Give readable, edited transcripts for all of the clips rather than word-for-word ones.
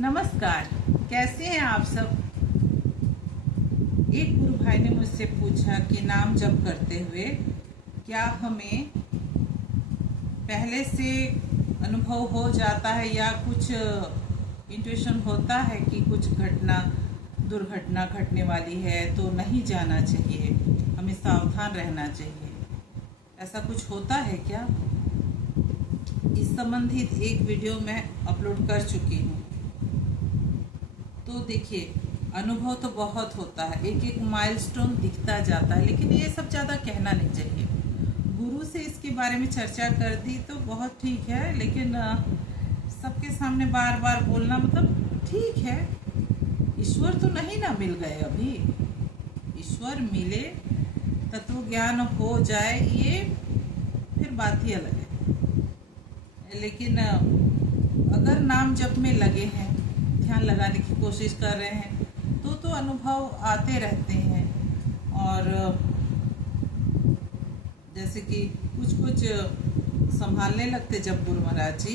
नमस्कार। कैसे हैं आप सब। एक गुरु भाई ने मुझसे पूछा कि नाम जप करते हुए क्या हमें पहले से अनुभव हो जाता है या कुछ इंट्यूशन होता है कि कुछ दुर्घटना घटने वाली है तो नहीं जाना चाहिए, हमें सावधान रहना चाहिए। ऐसा कुछ होता है क्या? इस संबंधित एक वीडियो मैं अपलोड कर चुकी हूँ। तो देखिए, अनुभव तो बहुत होता है, एक एक माइलस्टोन दिखता जाता है, लेकिन ये सब ज़्यादा कहना नहीं चाहिए। गुरु से इसके बारे में चर्चा कर दी तो बहुत ठीक है, लेकिन सबके सामने बार बार बोलना मतलब ठीक है। ईश्वर तो नहीं ना मिल गए अभी। ईश्वर मिले, तत्व ज्ञान हो जाए, ये फिर बात ही अलग है। लेकिन अगर नाम जप में लगे हैं, ध्यान लगाने की कोशिश कर रहे हैं, तो अनुभव आते रहते हैं। और जैसे कि कुछ संभालने लगते जब गुरु महाराज जी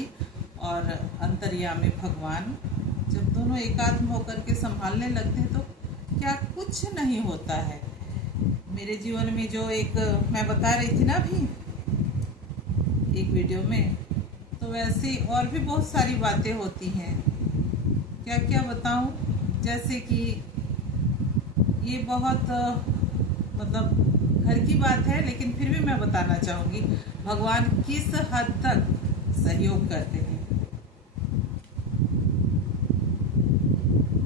और अंतर्यामी भगवान जब दोनों एकात्म होकर के संभालने लगते हैं तो क्या कुछ नहीं होता है। मेरे जीवन में जो एक मैं बता रही थी ना अभी एक वीडियो में, तो वैसे और भी बहुत सारी बातें होती हैं। क्या क्या बताऊं, जैसे कि ये बहुत मतलब घर की बात है, लेकिन फिर भी मैं बताना चाहूँगी भगवान किस हद तक सहयोग करते हैं।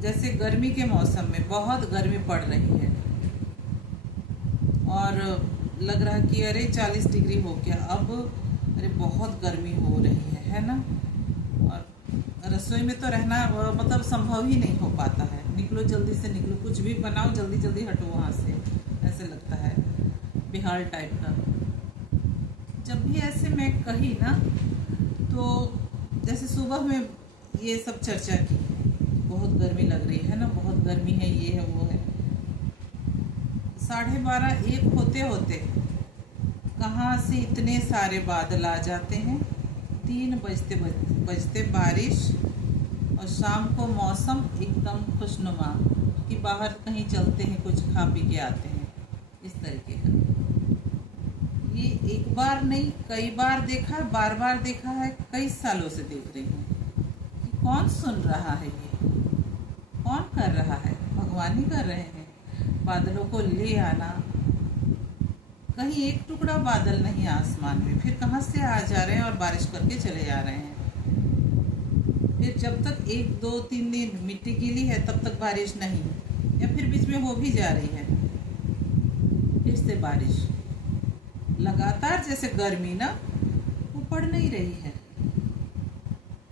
जैसे गर्मी के मौसम में बहुत गर्मी पड़ रही है और लग रहा कि अरे 40 डिग्री हो गया, अब अरे बहुत गर्मी हो रही है ना। और रसोई में तो रहना मतलब संभव ही नहीं हो पाता है। निकलो जल्दी से निकलो, कुछ भी बनाओ जल्दी जल्दी हटो वहाँ से, ऐसे लगता है बिहार टाइप का। जब भी ऐसे मैं कही ना, तो जैसे सुबह में ये सब चर्चा की, बहुत गर्मी लग रही है ना, बहुत गर्मी है, ये है वो है। 12:30 1 होते होते कहाँ से इतने सारे बादल आ जाते हैं। 3 बजते बारिश, और शाम को मौसम एकदम खुशनुमा कि बाहर कहीं चलते हैं, कुछ खा पी के आते हैं, इस तरीके का। ये एक बार नहीं कई बार देखा, बार बार देखा है, कई सालों से देख रही हूँ कि कौन सुन रहा है, ये कौन कर रहा है। भगवान ही कर रहे हैं। बादलों को ले आना, कहीं एक टुकड़ा बादल नहीं आसमान में, फिर कहाँ से आ जा रहे हैं और बारिश करके चले जा रहे हैं। फिर जब तक 1 2 3 दिन मिट्टी गीली है तब तक बारिश नहीं, या फिर बीच में हो भी जा रही है फिर से बारिश। लगातार जैसे गर्मी ना वो पड़ नहीं रही है।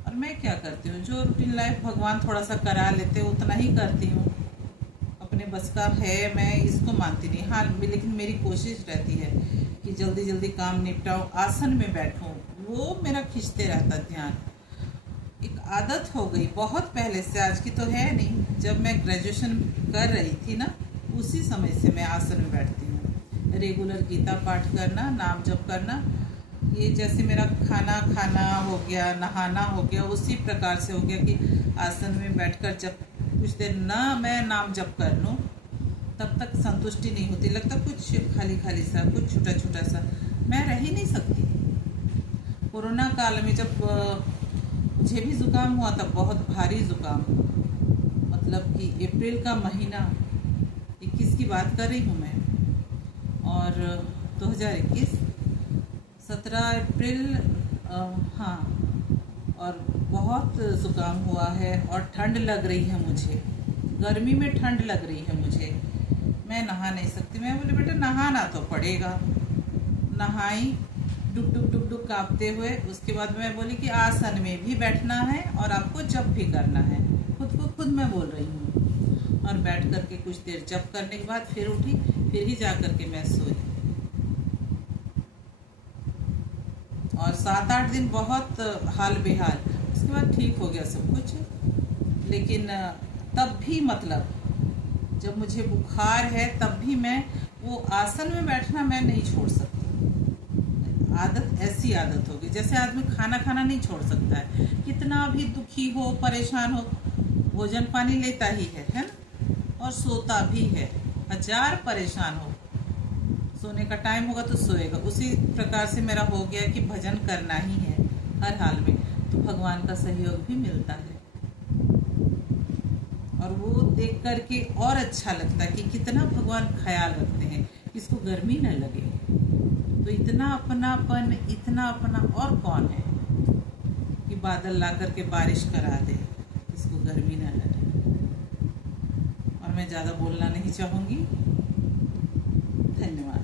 और मैं क्या करती हूँ, जो रूटीन लाइफ भगवान थोड़ा सा करा लेते उतना ही करती हूँ। अपने बस का है, मैं इसको मानती नहीं। हाँ, लेकिन मेरी कोशिश रहती है कि जल्दी जल्दी काम निपटाऊँ, आसन में बैठूँ, वो मेरा खींचते रहता ध्यान। एक आदत हो गई बहुत पहले से, आज की तो है नहीं। जब मैं ग्रेजुएशन कर रही थी ना, उसी समय से मैं आसन में बैठती हूँ। रेगुलर गीता पाठ करना, नाम जप करना, ये जैसे मेरा खाना खाना हो गया, नहाना हो गया, उसी प्रकार से हो गया कि आसन में बैठकर जब कुछ देर ना मैं नाम जप कर लूँ तब तक संतुष्टि नहीं होती। लगता कुछ खाली खाली सा, कुछ छोटा छोटा सा, मैं रह ही नहीं सकती। कोरोना काल में जब मुझे भी ज़ुकाम हुआ था, बहुत भारी ज़ुकाम, मतलब कि अप्रैल का महीना 21 की बात कर रही हूँ मैं, और 2021 17 अप्रैल, हाँ। और बहुत ज़ुकाम हुआ है और ठंड लग रही है मुझे, गर्मी में ठंड लग रही है मुझे। मैं नहा नहीं सकती। मैं बोली बेटा नहाना तो पड़ेगा। नहाई डुक डुक डुक डुक काँपते हुए। उसके बाद मैं बोली कि आसन में भी बैठना है और आपको जप भी करना है। खुद को खुद मैं बोल रही हूँ। और बैठ करके कुछ देर जप करने के बाद फिर उठी, फिर ही जा करके मैं सोई। और 7-8 दिन बहुत हाल बेहाल, उसके बाद ठीक हो गया सब कुछ। लेकिन तब भी मतलब जब मुझे बुखार है तब भी मैं वो आसन में बैठना मैं नहीं छोड़ सकती। आदत ऐसी आदत होगी जैसे आदमी खाना खाना नहीं छोड़ सकता है। कितना भी दुखी हो, परेशान हो, भोजन पानी लेता ही है ना, और सोता भी है। हजार परेशान हो, सोने का टाइम होगा तो सोएगा। उसी प्रकार से मेरा हो गया कि भजन करना ही है हर हाल में, तो भगवान का सहयोग भी मिलता है। और वो देख करके और अच्छा लगता है कि कितना भगवान ख्याल रखते हैं, इसको गर्मी न लगे। तो इतना अपनापन, इतना अपना और कौन है कि बादल ला करके बारिश करा दे, इसको गर्मी न लगे। और मैं ज़्यादा बोलना नहीं चाहूँगी। धन्यवाद।